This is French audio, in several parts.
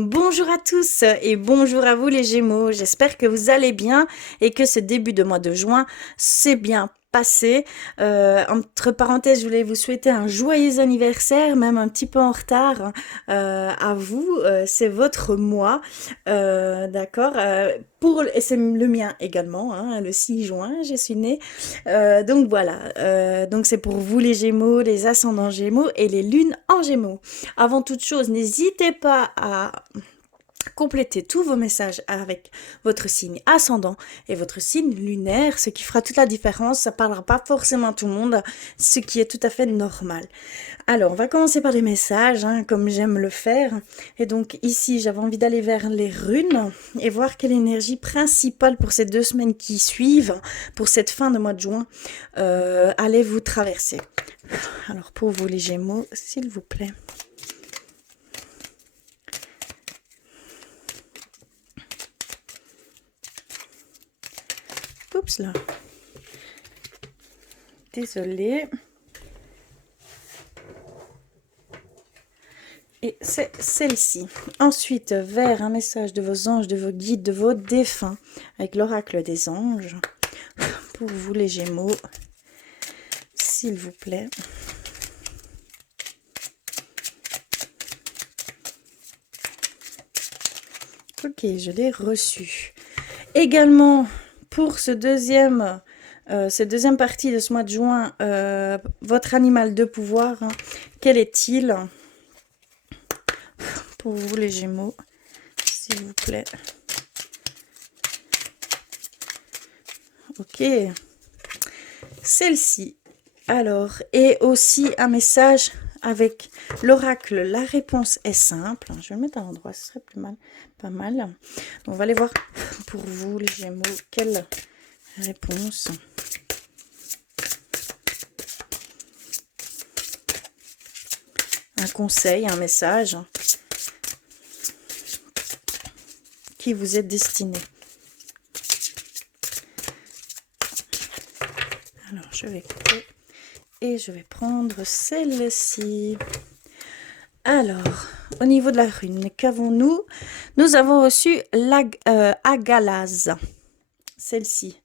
Bonjour à tous et bonjour à vous les Gémeaux. J'espère que vous allez bien et que ce début de mois de juin s'est bien passé. Entre parenthèses, je voulais vous souhaiter un joyeux anniversaire, même un petit peu en retard à vous. C'est votre mois, d'accord. Et c'est le mien également, hein, le 6 juin, je suis née. Donc voilà. Donc c'est pour vous les Gémeaux, les ascendants Gémeaux et les lunes en Gémeaux. Avant toute chose, n'hésitez pas à compléter tous vos messages avec votre signe ascendant et votre signe lunaire, ce qui fera toute la différence. Ça parlera pas forcément à tout le monde, ce qui est tout à fait normal. Alors, on va commencer par les messages, hein, comme j'aime le faire. Et donc ici, j'avais envie d'aller vers les runes et voir quelle énergie principale pour ces 2 semaines qui suivent, pour cette fin de mois de juin, allez vous traverser. Alors, pour vous les Gémeaux, s'il vous plaît. Oups là. Désolée. Et c'est celle-ci. Ensuite, vers un message de vos anges, de vos guides, de vos défunts, avec l'oracle des anges. Pour vous les Gémeaux, s'il vous plaît. Ok, je l'ai reçu. Également, pour cette deuxième partie de ce mois de juin, votre animal de pouvoir, hein, quel est-il pour vous les Gémeaux, s'il vous plaît. Ok, celle-ci. Alors, et aussi un message avec l'oracle. La réponse est simple. Je vais le mettre à l'endroit, ce serait pas mal. On va aller voir pour vous les Gémeaux, quelle réponse. Un conseil, un message qui vous est destiné. Alors, je vais couper et je vais prendre celle-ci. Alors, au niveau de la rune, qu'avons-nous? Nous avons reçu l'Agalaz, celle-ci.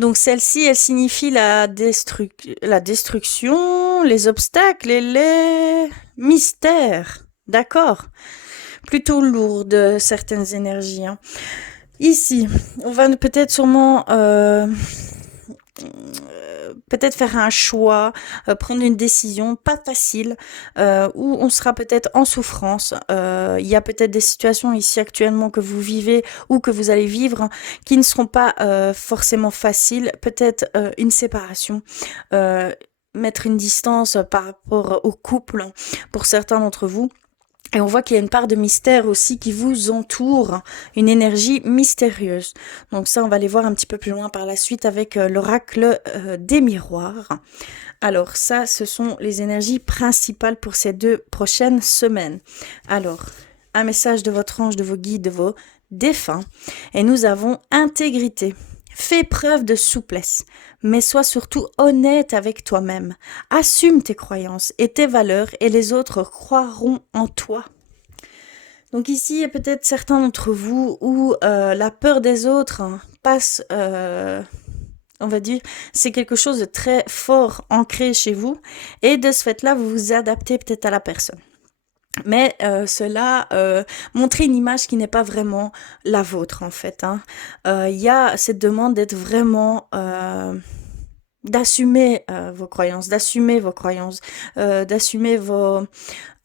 Donc celle-ci, elle signifie la destruction, les obstacles et les mystères. D'accord? Plutôt lourde, certaines énergies. Hein. Ici, on va peut-être sûrement peut-être faire un choix, prendre une décision pas facile, où on sera peut-être en souffrance. Il y a peut-être des situations ici actuellement que vous vivez ou que vous allez vivre qui ne seront pas forcément faciles. Peut-être une séparation. Mettre une distance par rapport au couple pour certains d'entre vous. Et on voit qu'il y a une part de mystère aussi qui vous entoure, une énergie mystérieuse. Donc ça, on va aller voir un petit peu plus loin par la suite avec l'oracle des miroirs. Alors ça, ce sont les énergies principales pour ces 2 prochaines semaines. Alors, un message de votre ange, de vos guides, de vos défunts. Et nous avons intégrité. Fais preuve de souplesse, mais sois surtout honnête avec toi-même. Assume tes croyances et tes valeurs et les autres croiront en toi. Donc ici, il y a peut-être certains d'entre vous où la peur des autres passe, on va dire, c'est quelque chose de très fort ancré chez vous. Et de ce fait-là, vous vous adaptez peut-être à la personne. Mais cela montrer une image qui n'est pas vraiment la vôtre en fait. Hein. Il y a cette demande d'être vraiment d'assumer vos croyances, d'assumer vos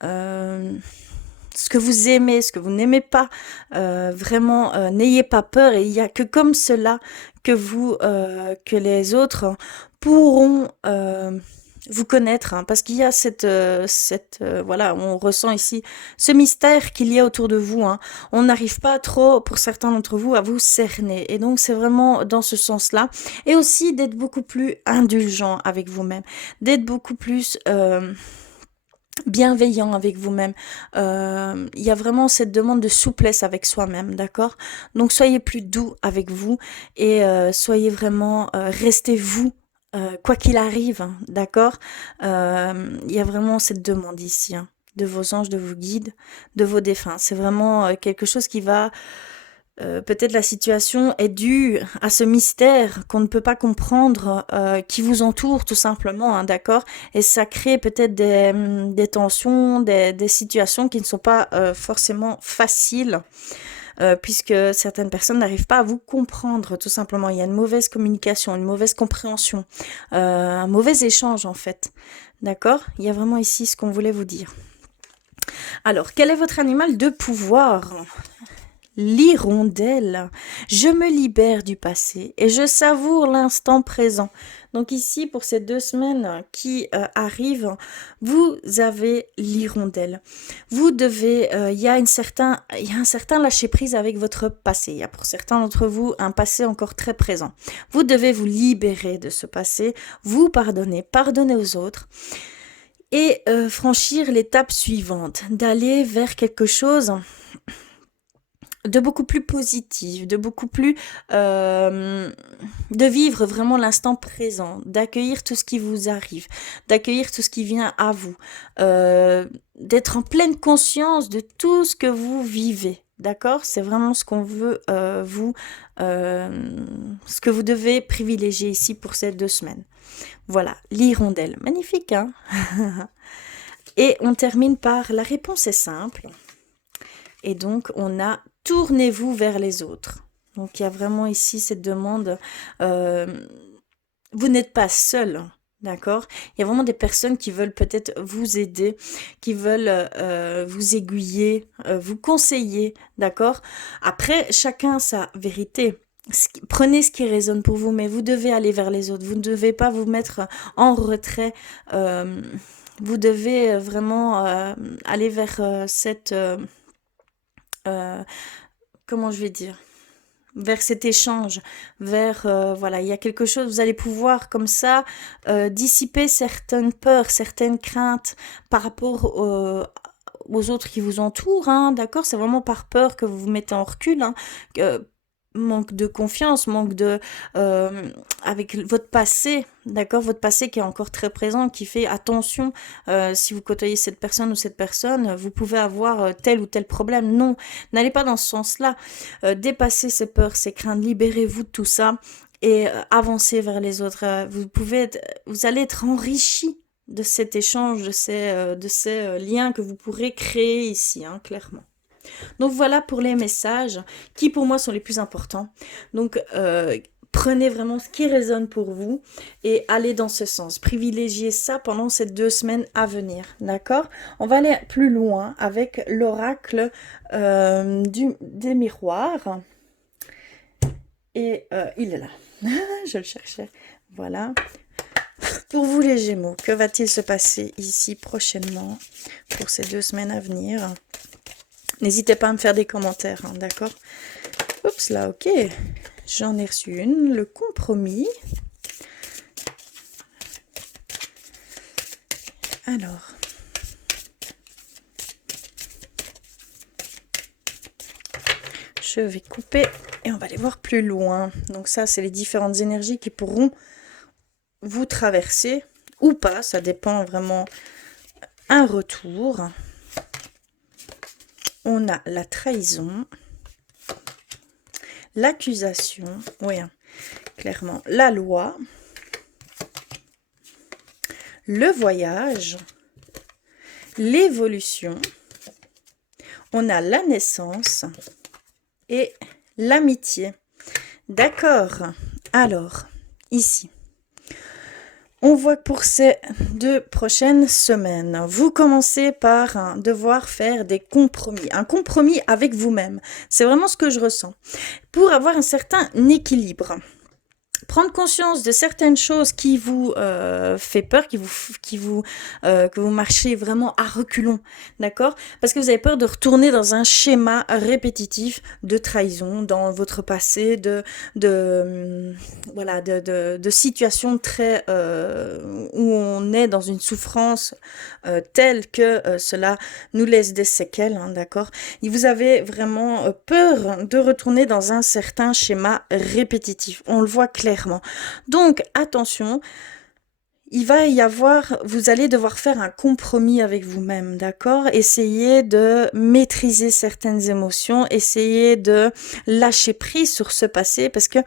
ce que vous aimez, ce que vous n'aimez pas. Vraiment, n'ayez pas peur. Et il y a que comme cela que que les autres pourront vous connaître, hein, parce qu'il y a voilà, on ressent ici ce mystère qu'il y a autour de vous. Hein. On n'arrive pas trop, pour certains d'entre vous, à vous cerner. Et donc, c'est vraiment dans ce sens-là. Et aussi d'être beaucoup plus indulgent avec vous-même, d'être beaucoup plus bienveillant avec vous-même. Il y a vraiment cette demande de souplesse avec soi-même, d'accord? Donc, soyez plus doux avec vous et soyez vraiment, restez vous. Quoi qu'il arrive, hein, d'accord. Il y a vraiment cette demande ici, hein, de vos anges, de vos guides, de vos défunts. C'est vraiment quelque chose qui va... peut-être la situation est due à ce mystère qu'on ne peut pas comprendre, qui vous entoure tout simplement, hein, d'accord? Et ça crée peut-être des tensions, des situations qui ne sont pas forcément faciles, puisque certaines personnes n'arrivent pas à vous comprendre tout simplement. Il y a une mauvaise communication, une mauvaise compréhension, un mauvais échange en fait, d'accord? Il y a vraiment ici ce qu'on voulait vous dire. Alors, quel est votre animal de pouvoir? L'hirondelle. Je me libère du passé et je savoure l'instant présent. Donc ici, pour ces 2 semaines qui arrivent, vous avez l'hirondelle. Vous devez, il y a un certain lâcher-prise avec votre passé. Il y a pour certains d'entre vous un passé encore très présent. Vous devez vous libérer de ce passé, vous pardonner aux autres et franchir l'étape suivante, d'aller vers quelque chose de beaucoup plus positif, de beaucoup plus... de vivre vraiment l'instant présent, d'accueillir tout ce qui vous arrive, d'accueillir tout ce qui vient à vous, d'être en pleine conscience de tout ce que vous vivez. D'accord? C'est vraiment ce qu'on veut ce que vous devez privilégier ici pour ces 2 semaines. Voilà, l'hirondelle. Magnifique, hein? Et on termine par la réponse est simple. Et donc, on a tournez-vous vers les autres. Donc, il y a vraiment ici cette demande. Vous n'êtes pas seul, d'accord? Il y a vraiment des personnes qui veulent peut-être vous aider, qui veulent vous aiguiller, vous conseiller, d'accord? Après, chacun sa vérité. Prenez ce qui résonne pour vous, mais vous devez aller vers les autres. Vous ne devez pas vous mettre en retrait. Vous devez vraiment aller vers cette... comment je vais dire, vers cet échange, vers, voilà, il y a quelque chose, vous allez pouvoir comme ça dissiper certaines peurs, certaines craintes par rapport aux autres qui vous entourent, hein, d'accord? C'est vraiment par peur que vous vous mettez en recul, hein, manque de confiance, manque de... avec votre passé, d'accord? Votre passé qui est encore très présent, qui fait attention, si vous côtoyez cette personne ou cette personne, vous pouvez avoir tel ou tel problème. Non, n'allez pas dans ce sens-là. Dépassez ces peurs, ces craintes, libérez-vous de tout ça et avancez vers les autres. Vous allez être enrichi de cet échange, de ces liens que vous pourrez créer ici, hein, clairement. Donc voilà pour les messages qui pour moi sont les plus importants. Donc prenez vraiment ce qui résonne pour vous et allez dans ce sens. Privilégiez ça pendant ces 2 semaines à venir. D'accord? On va aller plus loin avec l'oracle des miroirs. Et il est là. Je le cherchais. Voilà. Pour vous les Gémeaux, que va-t-il se passer ici prochainement pour ces 2 semaines à venir? N'hésitez pas à me faire des commentaires, hein, d'accord? Oups, là, ok. J'en ai reçu une. Le compromis. Alors. Je vais couper et on va aller voir plus loin. Donc ça, c'est les différentes énergies qui pourront vous traverser ou pas. Ça dépend vraiment. Un retour. On a la trahison, l'accusation, oui, hein, clairement, la loi, le voyage, l'évolution, on a la naissance et l'amitié. D'accord, alors, ici. On voit que pour ces 2 prochaines semaines, vous commencez par devoir faire des compromis. Un compromis avec vous-même. C'est vraiment ce que je ressens. Pour avoir un certain équilibre. Prendre conscience de certaines choses qui vous fait peur, que vous marchez vraiment à reculons, d'accord? Parce que vous avez peur de retourner dans un schéma répétitif de trahison dans votre passé, de situations très où on est dans une souffrance telle que cela nous laisse des séquelles, hein, d'accord? Et vous avez vraiment peur de retourner dans un certain schéma répétitif. On le voit clairement. Donc, attention, il va y avoir, vous allez devoir faire un compromis avec vous-même, d'accord? Essayez de maîtriser certaines émotions, essayez de lâcher prise sur ce passé parce que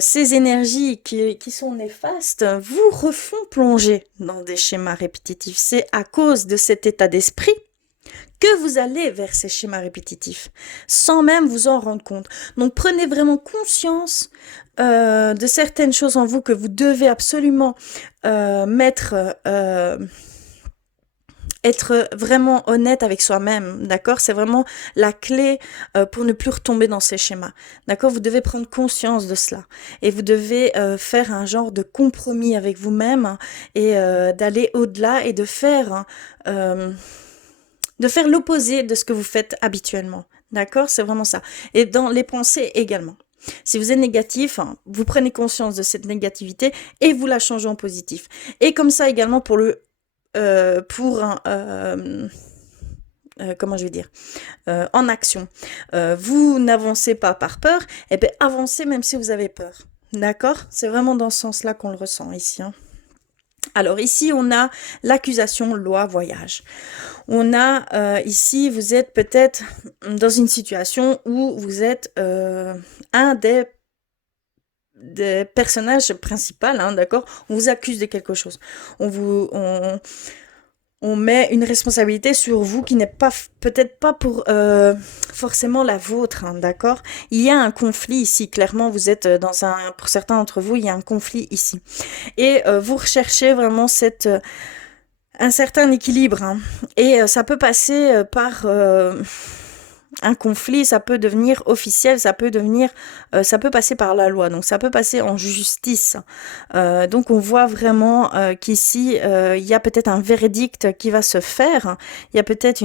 ces énergies qui sont néfastes vous refont plonger dans des schémas répétitifs. C'est à cause de cet état d'esprit que vous allez vers ces schémas répétitifs, sans même vous en rendre compte. Donc prenez vraiment conscience de certaines choses en vous que vous devez absolument mettre, être vraiment honnête avec soi-même, d'accord? C'est vraiment la clé pour ne plus retomber dans ces schémas, d'accord? Vous devez prendre conscience de cela et vous devez faire un genre de compromis avec vous-même et d'aller au-delà et de faire l'opposé de ce que vous faites habituellement. D'accord? C'est vraiment ça. Et dans les pensées également. Si vous êtes négatif, hein, vous prenez conscience de cette négativité et vous la changez en positif. Et comme ça également pour comment je vais dire, en action. Vous n'avancez pas par peur, et bien avancez même si vous avez peur. D'accord? C'est vraiment dans ce sens-là qu'on le ressent ici. Hein. Alors ici, on a l'accusation loi voyage. On a ici, vous êtes peut-être dans une situation où vous êtes un des personnages principaux, hein, d'accord? On vous accuse de quelque chose. On met une responsabilité sur vous qui n'est pas peut-être pas pour forcément la vôtre, hein, d'accord? Il y a un conflit ici, clairement, vous êtes dans pour certains d'entre vous, il y a un conflit ici. Et vous recherchez vraiment un certain équilibre, hein. Et ça peut passer par un conflit, ça peut devenir officiel, ça peut passer par la loi, donc ça peut passer en justice. Donc on voit vraiment qu'ici il y a peut-être un verdict qui va se faire. Il y a peut-être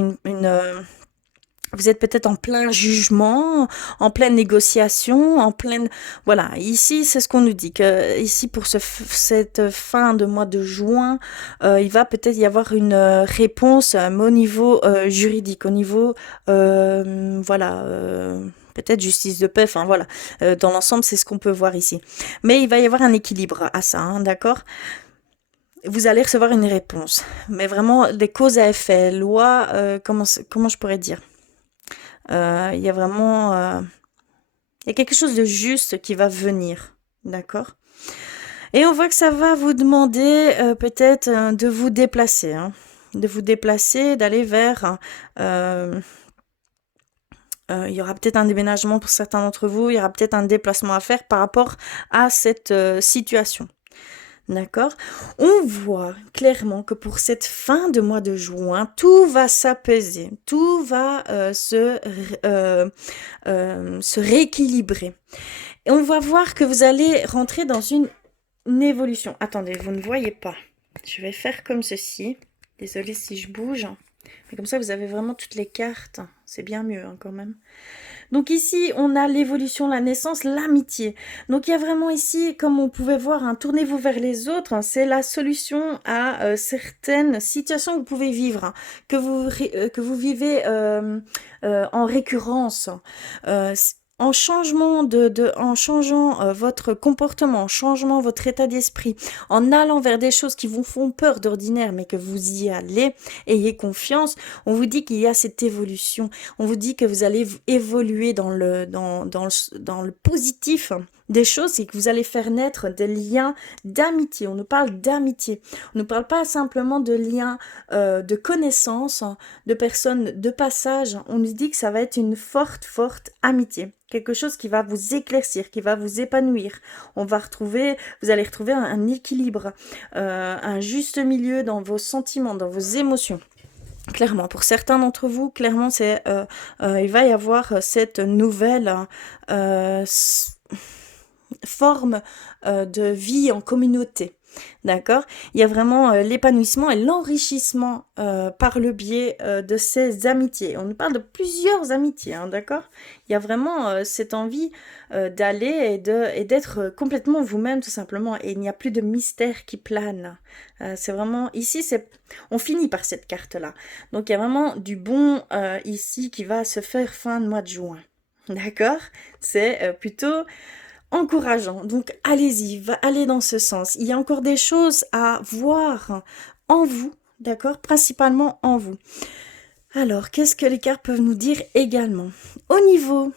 vous êtes peut-être en plein jugement, en pleine négociation, en pleine... Voilà, ici, c'est ce qu'on nous dit, que ici, pour cette fin de mois de juin, il va peut-être y avoir une réponse, mais au niveau juridique, au niveau, voilà... peut-être justice de paix, enfin voilà, dans l'ensemble c'est ce qu'on peut voir ici. Mais il va y avoir un équilibre à ça, hein, d'accord? Vous allez recevoir une réponse, mais vraiment des causes à effet, loi, comment je pourrais dire? Il y a vraiment il y a quelque chose de juste qui va venir, d'accord? Et on voit que ça va vous demander peut-être de vous déplacer, hein, de vous déplacer, d'aller vers... il y aura peut-être un déménagement pour certains d'entre vous, il y aura peut-être un déplacement à faire par rapport à cette situation. D'accord? On voit clairement que pour cette fin de mois de juin, tout va s'apaiser, tout va se rééquilibrer. Et on va voir que vous allez rentrer dans une évolution. Attendez, vous ne voyez pas. Je vais faire comme ceci. Désolée si je bouge. Mais comme ça, vous avez vraiment toutes les cartes. C'est bien mieux hein, quand même. Donc ici, on a l'évolution, la naissance, l'amitié. Donc il y a vraiment ici, comme on pouvait voir, hein, tournez-vous vers les autres. Hein, c'est la solution à certaines situations que vous pouvez vivre, hein, que vous vivez en récurrence. En en changeant votre comportement, en changeant votre état d'esprit, en allant vers des choses qui vous font peur d'ordinaire, mais que vous y allez, ayez confiance. On vous dit qu'il y a cette évolution. On vous dit que vous allez évoluer dans le positif des choses et que vous allez faire naître des liens d'amitié. On nous parle d'amitié. On ne parle pas simplement de liens de connaissances, hein, de personnes de passage. On nous dit que ça va être une forte, forte amitié. Quelque chose qui va vous éclaircir, qui va vous épanouir. Vous allez retrouver un équilibre, un juste milieu dans vos sentiments, dans vos émotions. Clairement, pour certains d'entre vous, clairement, il va y avoir cette nouvelle forme de vie en communauté. D'accord? Il y a vraiment l'épanouissement et l'enrichissement par le biais de ces amitiés. On nous parle de plusieurs amitiés, hein, d'accord? Il y a vraiment cette envie d'aller et d'être complètement vous-même, tout simplement. Et il n'y a plus de mystère qui plane. C'est vraiment... Ici, on finit par cette carte-là. Donc, il y a vraiment du bon ici qui va se faire fin de mois de juin. D'accord? C'est plutôt... encourageant. Donc, allez-y, allez dans ce sens. Il y a encore des choses à voir en vous, d'accord? Principalement en vous. Alors, qu'est-ce que les cartes peuvent nous dire également? Au niveau...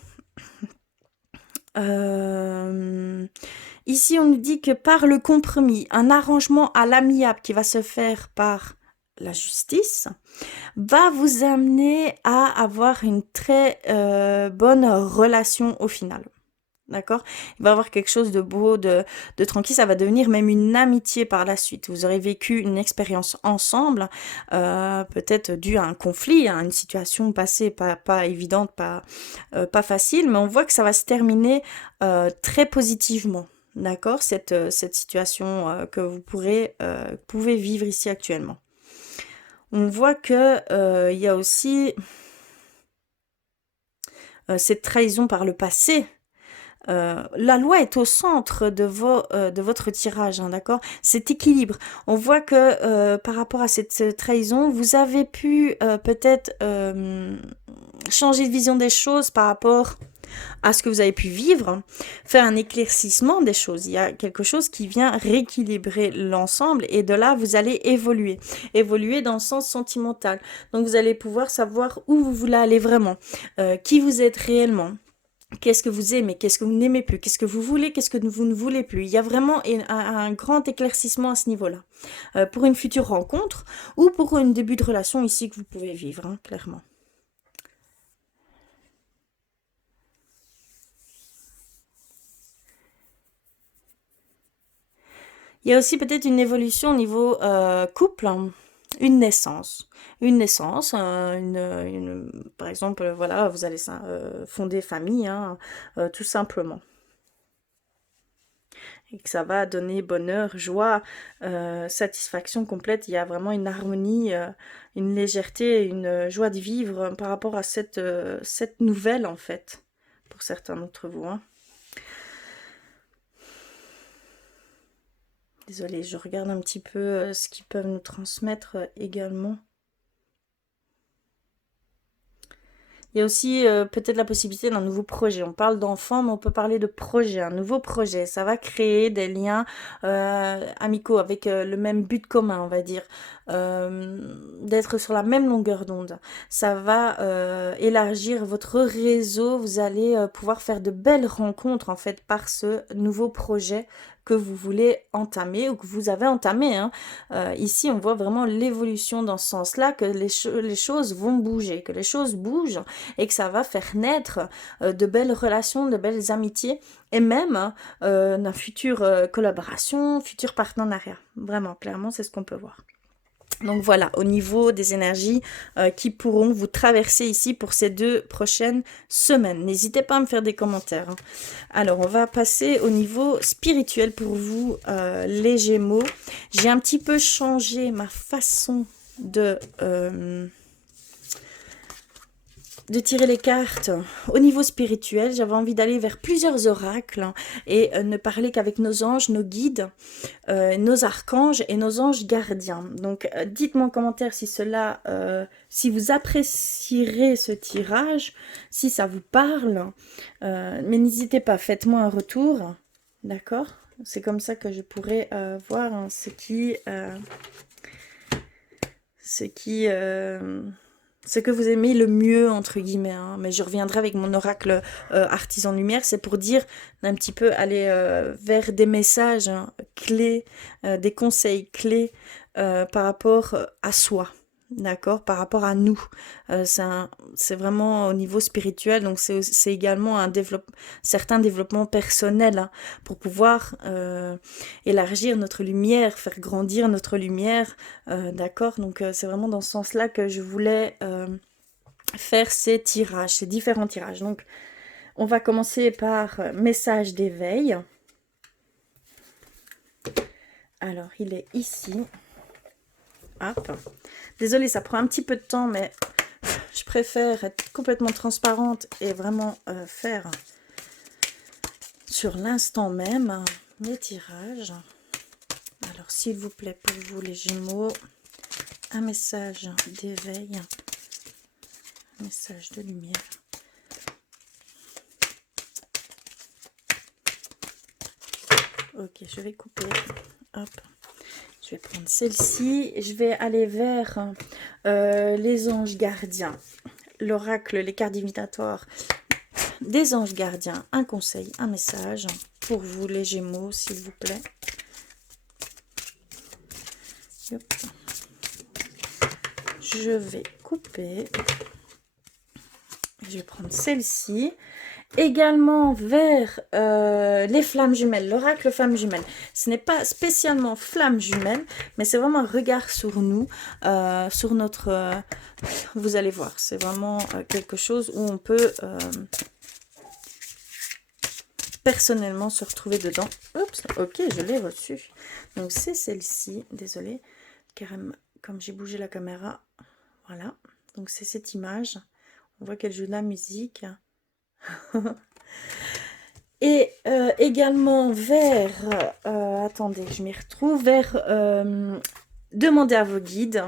ici, on nous dit que par le compromis, un arrangement à l'amiable qui va se faire par la justice va vous amener à avoir une très bonne relation au final. D'accord? Il va y avoir quelque chose de beau, de tranquille. Ça va devenir même une amitié par la suite. Vous aurez vécu une expérience ensemble, peut-être dû à un conflit, à une situation passée pas évidente, pas facile, mais on voit que ça va se terminer très positivement. D'accord? Cette situation que vous pouvez vivre ici actuellement. On voit que il y a aussi cette trahison par le passé. La loi est au centre de votre tirage, hein, d'accord? Cet équilibre. On voit que par rapport à cette trahison, vous avez pu peut-être changer de vision des choses par rapport à ce que vous avez pu vivre, faire un éclaircissement des choses. Il y a quelque chose qui vient rééquilibrer l'ensemble et de là, vous allez évoluer. Évoluer dans le sens sentimental. Donc, vous allez pouvoir savoir où vous voulez aller vraiment, qui vous êtes réellement. Qu'est-ce que vous aimez, qu'est-ce que vous n'aimez plus, qu'est-ce que vous voulez, qu'est-ce que vous ne voulez plus. Il y a vraiment un grand éclaircissement à ce niveau-là. Pour une future rencontre ou pour un début de relation ici que vous pouvez vivre, hein, clairement. Il y a aussi peut-être une évolution au niveau couple, hein. Une naissance. Une naissance, par exemple, voilà, vous allez fonder famille, hein, tout simplement. Et que ça va donner bonheur, joie, satisfaction complète. Il y a vraiment une harmonie, une légèreté, une joie de vivre par rapport à cette nouvelle, en fait, pour certains d'entre vous, hein. Désolée, je regarde un petit peu ce qu'ils peuvent nous transmettre également. Il y a aussi peut-être la possibilité d'un nouveau projet. On parle d'enfants, mais on peut parler de projet, un nouveau projet. Ça va créer des liens amicaux avec le même but commun, on va dire, d'être sur la même longueur d'onde. Ça va élargir votre réseau. Vous allez pouvoir faire de belles rencontres en fait par ce nouveau projet que vous voulez entamer ou que vous avez entamé, hein. Ici, on voit vraiment l'évolution dans ce sens-là, que les choses vont bouger, que les choses bougent et que ça va faire naître de belles relations, de belles amitiés et même d'une future collaboration, futur partenariat. Vraiment, clairement, c'est ce qu'on peut voir. Donc voilà, au niveau des énergies qui pourront vous traverser ici pour ces 2 prochaines semaines. N'hésitez pas à me faire des commentaires, hein. Alors, on va passer au niveau spirituel pour vous, les Gémeaux. J'ai un petit peu changé ma façon de tirer les cartes au niveau spirituel. J'avais envie d'aller vers plusieurs oracles, hein, et ne parler qu'avec nos anges, nos guides, nos archanges et nos anges gardiens. Donc dites-moi en commentaire si si vous apprécierez ce tirage, si ça vous parle, mais n'hésitez pas, faites-moi un retour, d'accord? C'est comme ça que je pourrais voir, hein, ce que vous aimez le mieux, entre guillemets, hein. Mais je reviendrai avec mon oracle artisan lumière. C'est pour dire un petit peu aller vers des messages, hein, clés, des conseils clés par rapport à soi. D'accord? Par rapport à nous. C'est vraiment au niveau spirituel. Donc, c'est également certain développement personnel, hein, pour pouvoir élargir notre lumière, faire grandir notre lumière. D'accord? Donc, c'est vraiment dans ce sens-là que je voulais faire ces tirages, ces différents tirages. Donc, on va commencer par message d'éveil. Alors, il est ici. Hop. Désolée, ça prend un petit peu de temps, mais je préfère être complètement transparente et vraiment faire sur l'instant même mes tirages. Alors, s'il vous plaît, pour vous les Gémeaux, un message d'éveil, un message de lumière. Ok, je vais couper. Hop. Je vais prendre celle-ci. Je vais aller vers les anges gardiens. L'oracle, les cartes divinatoires des anges gardiens. Un conseil, un message pour vous les Gémeaux, s'il vous plaît. Hop. Je vais couper. Je vais prendre celle-ci. Également vers les flammes jumelles, l'oracle flammes jumelles. Ce n'est pas spécialement flammes jumelles, mais c'est vraiment un regard sur nous, sur notre... vous allez voir, c'est vraiment quelque chose où on peut personnellement se retrouver dedans. Oups, ok, je l'ai reçu. Donc c'est celle-ci, désolée, car comme j'ai bougé la caméra, voilà. Donc c'est cette image, on voit qu'elle joue de la musique. Et également vers, attendez, je m'y retrouve, vers demander à vos guides.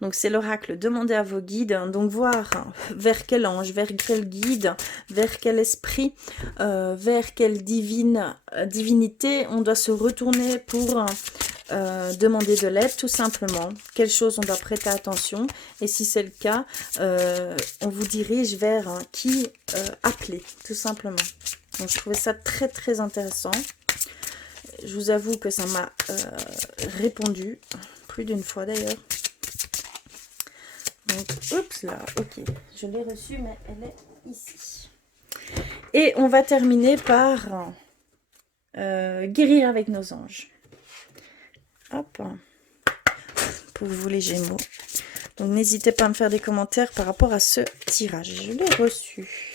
Donc c'est l'oracle, demandez à vos guides, donc voir vers quel ange, vers quel guide, vers quel esprit, vers quelle divinité on doit se retourner pour demander de l'aide, tout simplement. Quelle chose on doit prêter attention, et si c'est le cas, on vous dirige vers qui appeler, tout simplement. Donc je trouvais ça très très intéressant. Je vous avoue que ça m'a répondu plus d'une fois d'ailleurs. Donc, oups là, ok, je l'ai reçue, mais elle est ici. Et on va terminer par guérir avec nos anges. Hop, pour vous les Gémeaux. Donc n'hésitez pas à me faire des commentaires par rapport à ce tirage. Je l'ai reçu.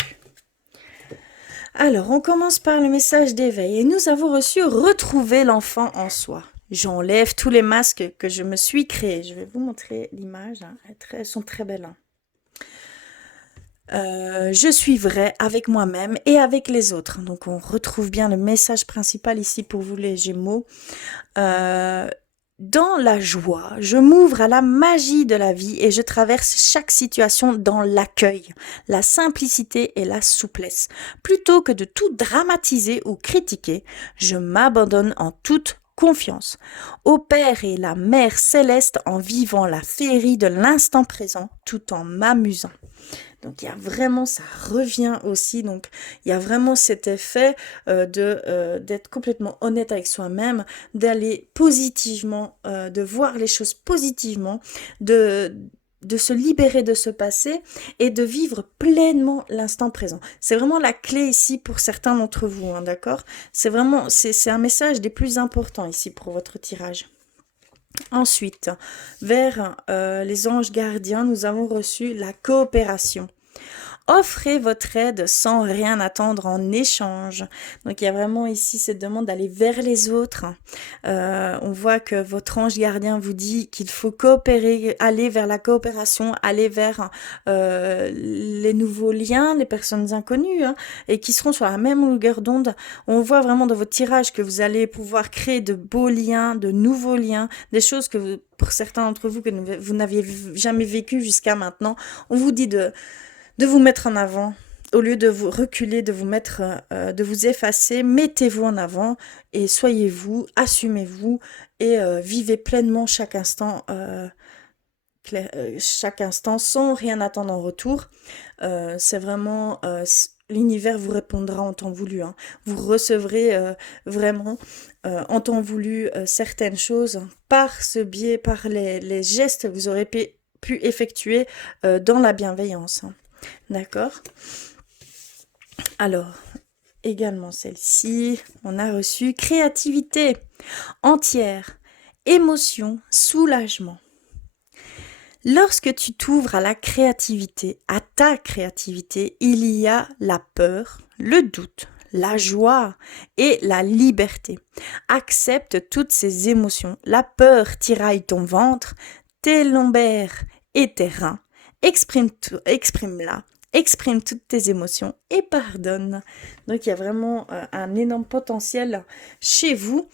Alors, on commence par le message d'éveil. Et nous avons reçu retrouver l'enfant en soi. J'enlève tous les masques que je me suis créés. Je vais vous montrer l'image. Hein. Elles sont très belles. Hein. Je suis vrai avec moi-même et avec les autres. Donc, on retrouve bien le message principal ici pour vous les Gémeaux. Dans la joie, je m'ouvre à la magie de la vie et je traverse chaque situation dans l'accueil, la simplicité et la souplesse. Plutôt que de tout dramatiser ou critiquer, je m'abandonne en toute confiance au Père et la Mère céleste en vivant la féerie de l'instant présent tout en m'amusant. Donc il y a vraiment, ça revient aussi, donc il y a vraiment cet effet d'être complètement honnête avec soi-même, d'aller positivement, de voir les choses positivement, de se libérer de ce passé et de vivre pleinement l'instant présent. C'est vraiment la clé ici pour certains d'entre vous, hein, d'accord? C'est vraiment, c'est un message des plus importants ici pour votre tirage. Ensuite, vers les anges gardiens, nous avons reçu la coopération. Offrez votre aide sans rien attendre en échange. Donc il y a vraiment ici cette demande d'aller vers les autres. On voit que votre ange gardien vous dit qu'il faut coopérer, aller vers la coopération, aller vers les nouveaux liens, les personnes inconnues, hein, et qui seront sur la même longueur d'onde. On voit vraiment dans votre tirage que vous allez pouvoir créer de beaux liens, de nouveaux liens, des choses que vous, pour certains d'entre vous que vous n'aviez jamais vécu jusqu'à maintenant. On vous dit de vous mettre en avant, au lieu de vous reculer, de vous mettre, de vous effacer, mettez-vous en avant et soyez-vous, assumez-vous et vivez pleinement chaque instant sans rien attendre en retour. C'est vraiment, l'univers vous répondra en temps voulu. Hein. Vous recevrez vraiment en temps voulu certaines choses par ce biais, par les gestes que vous aurez pu effectuer dans la bienveillance. Hein. D'accord. Alors, également celle-ci, on a reçu créativité entière, émotion, soulagement. Lorsque tu t'ouvres à la créativité, à ta créativité, il y a la peur, le doute, la joie et la liberté. Accepte toutes ces émotions. La peur tiraille ton ventre, tes lombaires et tes reins. Exprime-la, exprime toutes tes émotions et pardonne. Donc il y a vraiment un énorme potentiel chez vous.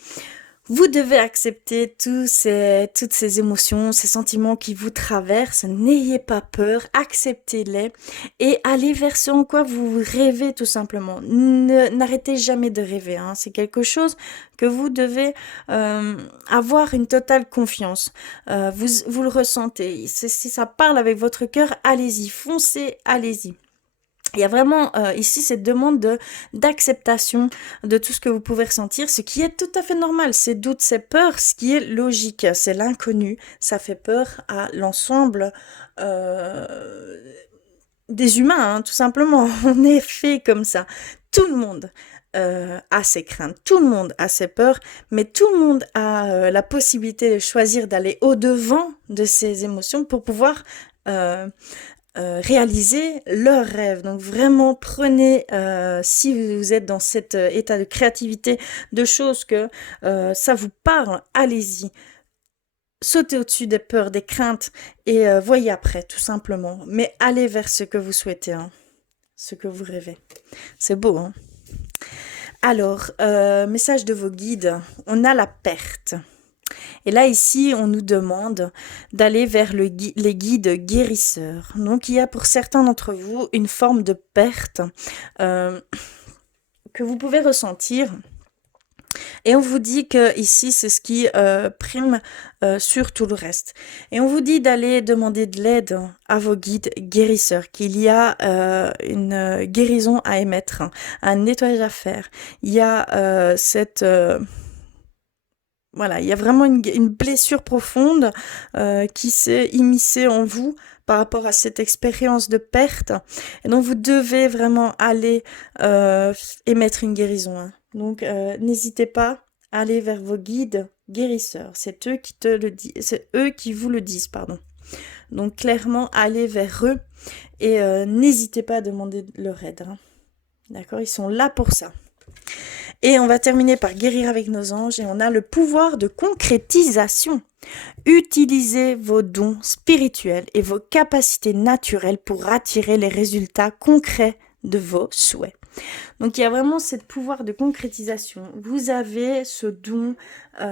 Vous devez accepter toutes ces émotions, ces sentiments qui vous traversent. N'ayez pas peur, acceptez-les et allez vers ce en quoi vous rêvez tout simplement. N'arrêtez jamais de rêver, hein. C'est quelque chose que vous devez avoir une totale confiance. Vous le ressentez. Si ça parle avec votre cœur, allez-y, foncez, allez-y. Il y a vraiment ici cette demande d'acceptation de tout ce que vous pouvez ressentir, ce qui est tout à fait normal. Ces doutes, ces peurs, ce qui est logique, c'est l'inconnu. Ça fait peur à l'ensemble euh, des humains, hein, tout simplement. On est fait comme ça. Tout le monde a ses craintes, tout le monde a ses peurs, mais tout le monde a la possibilité de choisir d'aller au-devant de ses émotions pour pouvoir euh, réaliser leurs rêves. Donc vraiment prenez, si vous êtes dans cet état de créativité, de choses que ça vous parle, allez-y. Sautez au-dessus des peurs, des craintes et voyez après, tout simplement. Mais allez vers ce que vous souhaitez, hein, ce que vous rêvez. C'est beau, hein. Alors, message de vos guides, on a la perte. Et là, ici, on nous demande d'aller vers les guides guérisseurs. Donc, il y a pour certains d'entre vous une forme de perte euh, que vous pouvez ressentir. Et on vous dit que ici, c'est ce qui prime sur tout le reste. Et on vous dit d'aller demander de l'aide à vos guides guérisseurs, qu'il y a une guérison à émettre, un nettoyage à faire. Il y a voilà, il y a vraiment une blessure profonde qui s'est immiscée en vous par rapport à cette expérience de perte. Et donc, vous devez vraiment aller émettre une guérison, hein. Donc, n'hésitez pas à aller vers vos guides guérisseurs. C'est eux qui te le disent, c'est eux qui vous le disent, pardon. Donc, clairement, allez vers eux et n'hésitez pas à demander leur aide, hein. D'accord? Ils sont là pour ça. Et on va terminer par guérir avec nos anges et on a le pouvoir de concrétisation. Utilisez vos dons spirituels et vos capacités naturelles pour attirer les résultats concrets de vos souhaits. Donc il y a vraiment ce pouvoir de concrétisation. Vous avez ce don,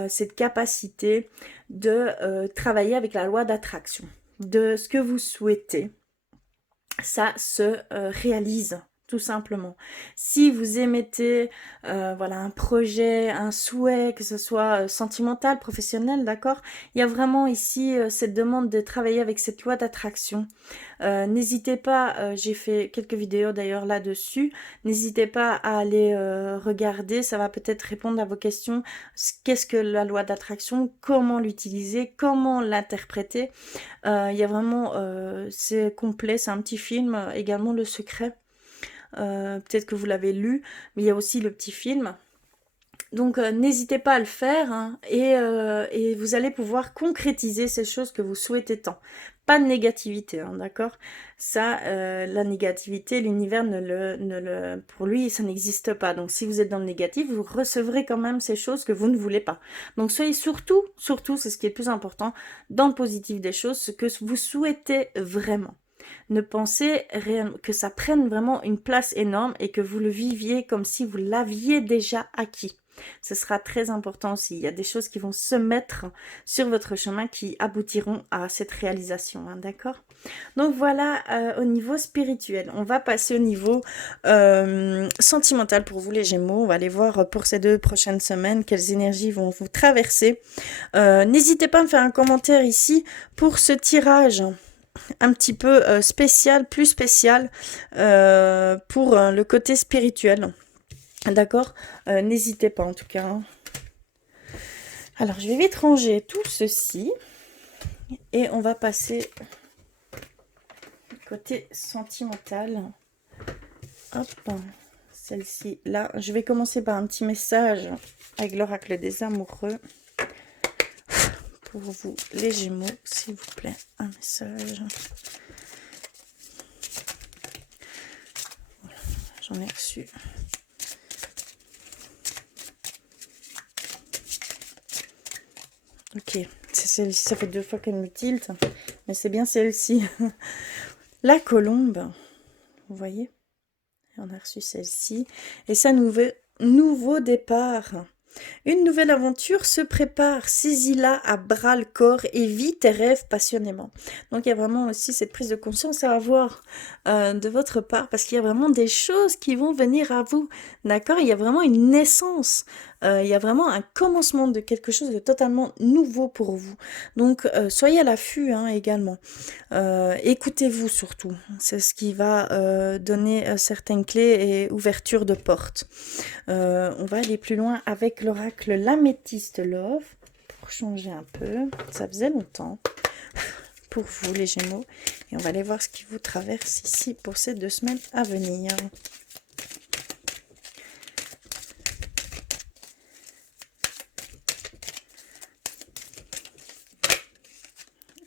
cette capacité de travailler avec la loi d'attraction. De ce que vous souhaitez, ça se réalise tout simplement. Si vous émettez voilà, un projet, un souhait, que ce soit sentimental, professionnel, d'accord, il y a vraiment ici cette demande de travailler avec cette loi d'attraction. N'hésitez pas, j'ai fait quelques vidéos d'ailleurs là-dessus, n'hésitez pas à aller regarder, ça va peut-être répondre à vos questions. Qu'est-ce que la loi d'attraction? Comment l'utiliser? Comment l'interpréter? Il y a vraiment, c'est complet, c'est un petit film, également Le Secret. Peut-être que vous l'avez lu, mais il y a aussi le petit film. Donc n'hésitez pas à le faire, hein, et vous allez pouvoir concrétiser ces choses que vous souhaitez tant. Pas de négativité, hein, d'accord? Ça, la négativité, l'univers pour lui, ça n'existe pas. Donc si vous êtes dans le négatif, vous recevrez quand même ces choses que vous ne voulez pas. Donc soyez surtout, c'est ce qui est le plus important, dans le positif des choses, ce que vous souhaitez vraiment. Ne pensez que ça prenne vraiment une place énorme et que vous le viviez comme si vous l'aviez déjà acquis. Ce sera très important aussi. Il y a des choses qui vont se mettre sur votre chemin qui aboutiront à cette réalisation, hein, d'accord? Donc voilà, au niveau spirituel. On va passer au niveau sentimental pour vous les Gémeaux. On va aller voir pour ces 2 prochaines semaines quelles énergies vont vous traverser. N'hésitez pas à me faire un commentaire ici pour ce tirage un petit peu spécial, plus spécial pour le côté spirituel. D'accord? N'hésitez pas en tout cas, hein. Alors, je vais vite ranger tout ceci et on va passer côté sentimental. Hop, celle-ci là. Je vais commencer par un petit message avec l'oracle des amoureux. Pour vous, les Gémeaux, s'il vous plaît, un message. Voilà, j'en ai reçu. Ok, c'est celle-ci, ça fait 2 fois qu'elle me tilte, mais c'est bien celle-ci. La colombe, vous voyez? On a reçu celle-ci. Et ça, nouveau départ. Une nouvelle aventure se prépare, saisis-la à bras le corps et vis tes rêves passionnément. Donc il y a vraiment aussi cette prise de conscience à avoir de votre part parce qu'il y a vraiment des choses qui vont venir à vous, d'accord? Il y a vraiment une naissance, il y a vraiment un commencement de quelque chose de totalement nouveau pour vous. Donc soyez à l'affût hein, également. Écoutez-vous surtout, c'est ce qui va donner certaines clés et ouverture de portes. On va aller plus loin avec l'oracle l'améthyste Love pour changer un peu. Ça faisait longtemps pour vous les Gémeaux. Et on va aller voir ce qui vous traverse ici pour ces 2 semaines à venir.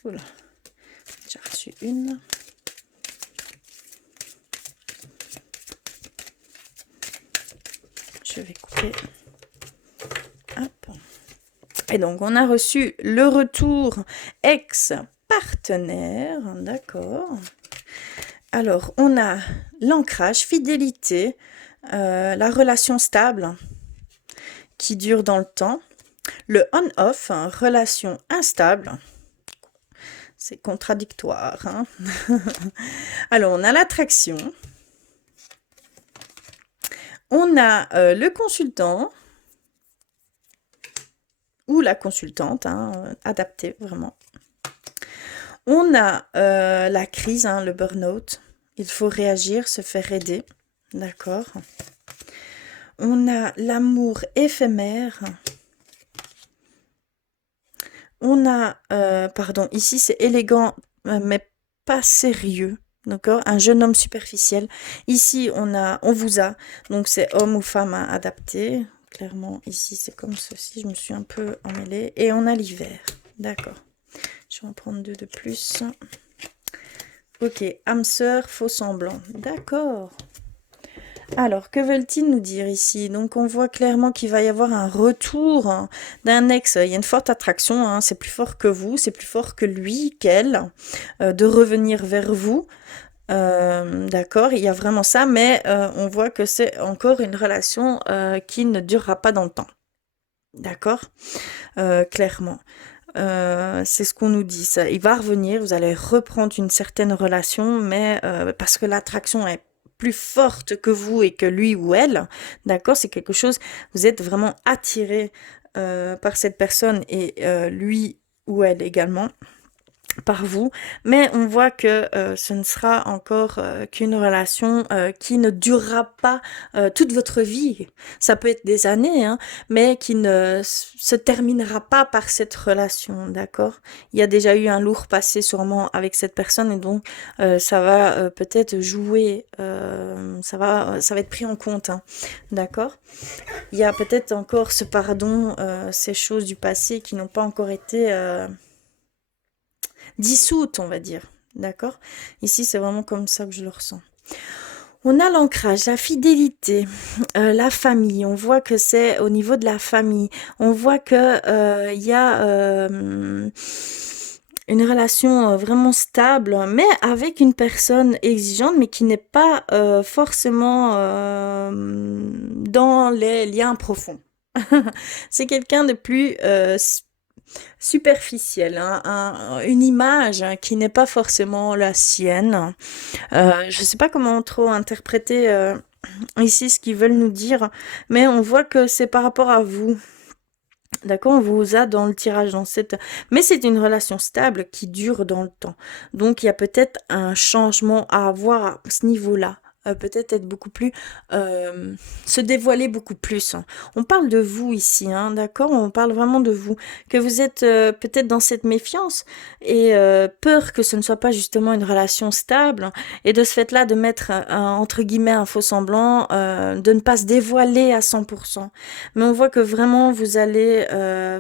Oula, j'ai reçu une. Je vais couper. Hop. Et donc, on a reçu le retour ex-partenaire, d'accord. Alors, on a l'ancrage, fidélité, la relation stable qui dure dans le temps. Le on-off, hein, relation instable. C'est contradictoire. Hein. Alors, on a l'attraction. On a le consultant ou la consultante, hein, adapté vraiment. On a la crise, hein, le burn-out. Il faut réagir, se faire aider. D'accord. On a l'amour éphémère. On a, pardon, ici c'est élégant, mais pas sérieux. D'accord. Un jeune homme superficiel. Ici, on vous a. Donc, c'est homme ou femme hein, adapté. Clairement, ici, c'est comme ceci. Je me suis un peu emmêlée. Et on a l'hiver. D'accord. Je vais en prendre 2 de plus. Ok. Âme sœur, faux semblant. D'accord. Alors, que veulent-ils nous dire ici? Donc, on voit clairement qu'il va y avoir un retour hein, d'un ex. Il y a une forte attraction. Hein, c'est plus fort que vous. C'est plus fort que lui, qu'elle. De revenir vers vous. D'accord, il y a vraiment ça, mais on voit que c'est encore une relation qui ne durera pas dans le temps. D'accord, clairement. C'est ce qu'on nous dit. Ça, il va revenir, vous allez reprendre une certaine relation, mais parce que l'attraction est plus forte que vous et que lui ou elle, d'accord, c'est quelque chose, vous êtes vraiment attiré par cette personne et lui ou elle également par vous, mais on voit que ce ne sera encore qu'une relation qui ne durera pas toute votre vie. Ça peut être des années, hein, mais qui ne se terminera pas par cette relation, d'accord? Il y a déjà eu un lourd passé sûrement avec cette personne et donc ça va peut-être jouer, ça va être pris en compte, hein, d'accord? Il y a peut-être encore ce pardon, ces choses du passé qui n'ont pas encore été dissoute, on va dire. D'accord? Ici, c'est vraiment comme ça que je le ressens. On a l'ancrage, la fidélité, la famille. On voit que c'est au niveau de la famille. On voit que il y a une relation vraiment stable, mais avec une personne exigeante, mais qui n'est pas forcément dans les liens profonds. C'est quelqu'un de plus superficielle, hein, une image hein, qui n'est pas forcément la sienne. Je ne sais pas comment trop interpréter ici ce qu'ils veulent nous dire, mais on voit que c'est par rapport à vous. D'accord, on vous a dans le tirage dans cette... Mais c'est une relation stable qui dure dans le temps. Donc il y a peut-être un changement à avoir à ce niveau-là. Peut-être être beaucoup plus... se dévoiler beaucoup plus. Hein. On parle de vous ici, hein, d'accord? On parle vraiment de vous. Que vous êtes peut-être dans cette méfiance et peur que ce ne soit pas justement une relation stable. Et de ce fait-là, de mettre entre guillemets un faux semblant, de ne pas se dévoiler à 100%. Mais on voit que vraiment vous allez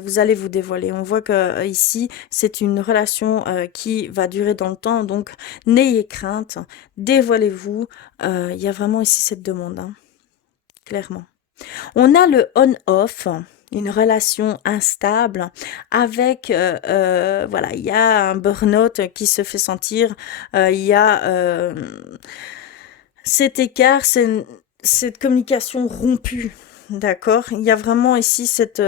vous dévoiler. On voit que ici c'est une relation qui va durer dans le temps. Donc n'ayez crainte, dévoilez-vous. Il y a vraiment ici cette demande, hein, clairement. On a le on-off. Une relation instable avec voilà, il y a un burn-out qui se fait sentir, il y a cet écart, cette communication rompue. D'accord? Il y a vraiment ici cette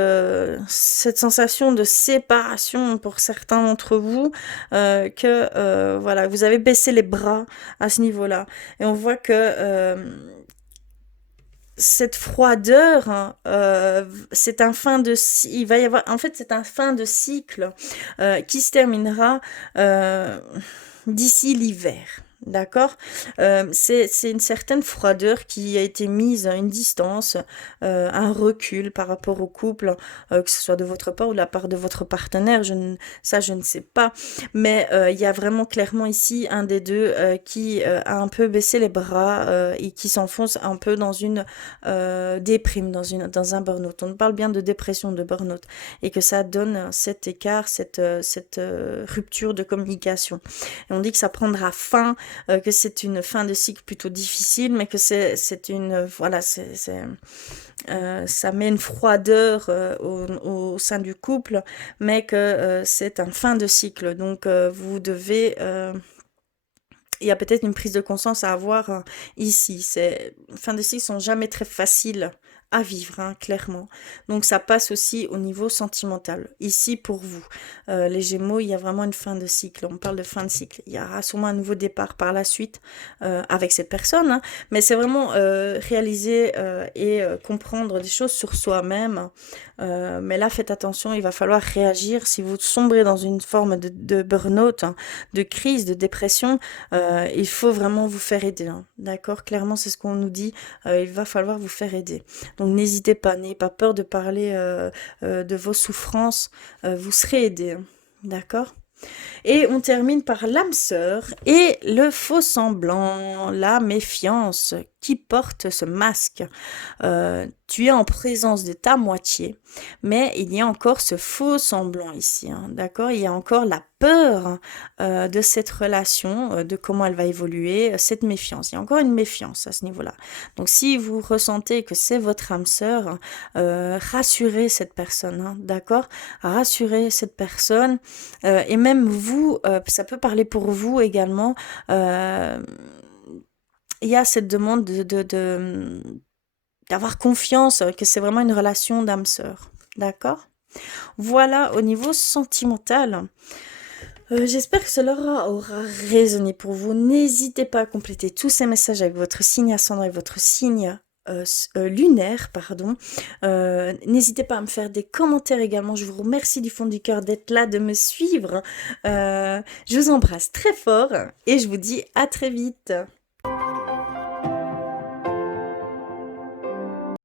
sensation de séparation pour certains d'entre vous, que, voilà, vous avez baissé les bras à ce niveau-là. Et on voit que, cette froideur, hein, c'est un fin de il va y avoir en fait, c'est un fin de cycle, qui se terminera, d'ici l'hiver. D'accord? C'est une certaine froideur qui a été mise à une distance, un recul par rapport au couple, que ce soit de votre part ou de la part de votre partenaire, ça je ne sais pas. Mais il y a vraiment clairement ici un des deux qui a un peu baissé les bras et qui s'enfonce un peu dans une déprime, dans un burn-out. On parle bien de dépression, de burn-out, et que ça donne cet écart, cette rupture de communication. Et on dit que ça prendra fin, que c'est une fin de cycle plutôt difficile, mais que c'est une voilà, ça met une froideur au sein du couple, mais que c'est un fin de cycle. Donc vous devez il y a peut-être une prise de conscience à avoir ici. C'est fin de cycle sont jamais très faciles à vivre, hein, clairement. Donc ça passe aussi au niveau sentimental. Ici pour vous, les Gémeaux, il y a vraiment une fin de cycle. On parle de fin de cycle. Il y aura sûrement un nouveau départ par la suite avec cette personne, hein. Mais c'est vraiment réaliser et comprendre des choses sur soi-même. Mais là, faites attention, il va falloir réagir. Si vous sombrez dans une forme de burn-out, hein, de crise, de dépression, il faut vraiment vous faire aider, hein. D'accord? Clairement, c'est ce qu'on nous dit. Il va falloir vous faire aider. Donc n'hésitez pas, n'ayez pas peur de parler de vos souffrances. Vous serez aidé, hein. D'accord? Et on termine par l'âme sœur et le faux semblant, la méfiance qui porte ce masque. Tu es en présence de ta moitié, mais il y a encore ce faux semblant ici, hein, d'accord? Il y a encore la peur de cette relation, de comment elle va évoluer, cette méfiance. Il y a encore une méfiance à ce niveau-là. Donc si vous ressentez que c'est votre âme sœur, rassurez cette personne, hein, d'accord? Rassurez cette personne et même vous, ça peut parler pour vous également. Il y a cette demande d'avoir confiance, que c'est vraiment une relation d'âme sœur. D'accord? Voilà au niveau sentimental. J'espère que cela aura résonné pour vous. N'hésitez pas à compléter tous ces messages avec votre signe ascendant et votre signe lunaire, pardon. N'hésitez pas à me faire des commentaires également. Je vous remercie du fond du cœur d'être là, de me suivre. Je vous embrasse très fort et je vous dis à très vite.